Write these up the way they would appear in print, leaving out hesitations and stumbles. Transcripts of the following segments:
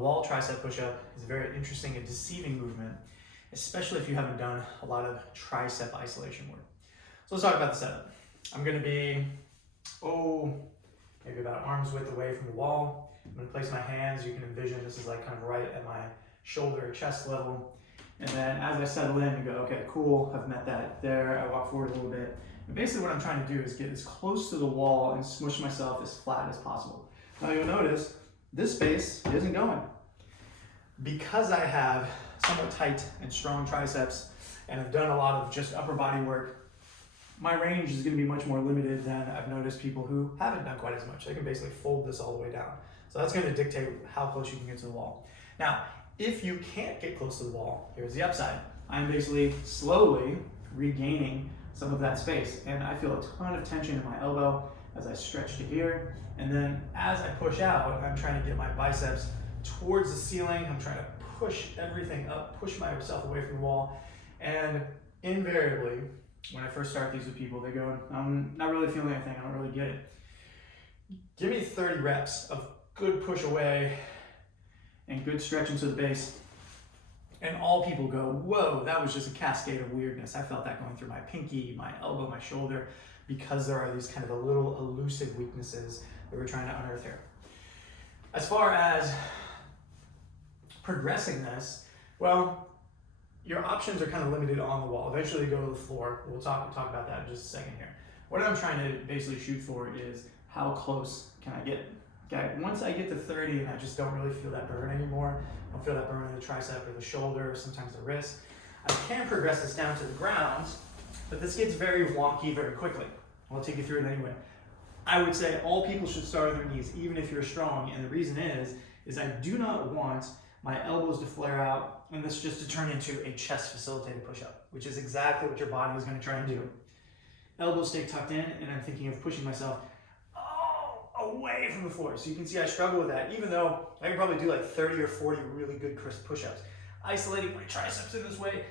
wall tricep push-up is a very interesting and deceiving movement, especially if you haven't done a lot of tricep isolation work. So let's talk about the setup. I'm gonna be, maybe about arm's width away from the wall. I'm gonna place my hands, you can envision this is like kind of right at my shoulder or chest level. And then as I settle in, you go, okay, cool, I've met that there. I walk forward a little bit. And basically what I'm trying to do is get as close to the wall and smush myself as flat as possible. Now you'll notice this space isn't going. Because I have somewhat tight and strong triceps and I've done a lot of just upper body work, my range is gonna be much more limited than I've noticed people who haven't done quite as much. They can basically fold this all the way down. So that's gonna dictate how close you can get to the wall. Now, if you can't get close to the wall, here's the upside. I'm basically slowly regaining some of that space. And I feel a ton of tension in my elbow as I stretch to here. And then as I push out, I'm trying to get my biceps towards the ceiling. I'm trying to push everything up, push myself away from the wall. And invariably, when I first start these with people, they go, I'm not really feeling anything, I don't really get it. Give me 30 reps of good push away and good stretch into the base. And all people go, whoa, that was just a cascade of weirdness. I felt that going through my pinky, my elbow, my shoulder, because there are these kind of a little elusive weaknesses that we're trying to unearth here. As far as progressing this, well, your options are kind of limited on the wall. Eventually go to the floor. We'll talk about that in just a second here. What I'm trying to basically shoot for is how close can I get? Okay, once I get to 30 and I just don't really feel that burn anymore, I don't feel that burn in the tricep or the shoulder, or sometimes the wrist, I can progress this down to the ground, but this gets very wonky very quickly. I'll take you through it anyway. I would say all people should start on their knees, even if you're strong, and the reason is I do not want my elbows to flare out and this just to turn into a chest facilitated push-up, which is exactly what your body is going to try and do. Elbows stay tucked in, and I'm thinking of pushing myself away from the floor. So you can see I struggle with that, even though I can probably do like 30 or 40 really good crisp push-ups. Isolating my triceps in this way,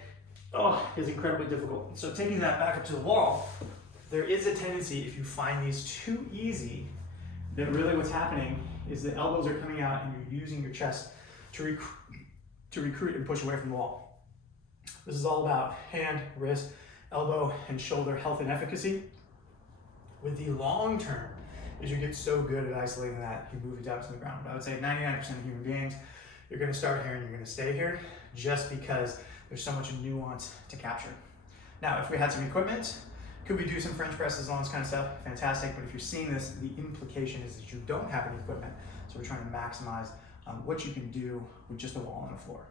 is incredibly difficult. So taking that back up to the wall, there is a tendency, if you find these too easy, that really what's happening is the elbows are coming out and you're using your chest to recruit and push away from the wall. This is all about hand, wrist, elbow, and shoulder health and efficacy. With the long term, as you get so good at isolating that, you move it down to the ground. But I would say 99% of human beings, you're gonna start here and you're gonna stay here just because there's so much nuance to capture. Now, if we had some equipment, could we do some French presses, all this kind of stuff? Fantastic, but if you're seeing this, the implication is that you don't have any equipment. So we're trying to maximize what you can do with just a wall and a floor.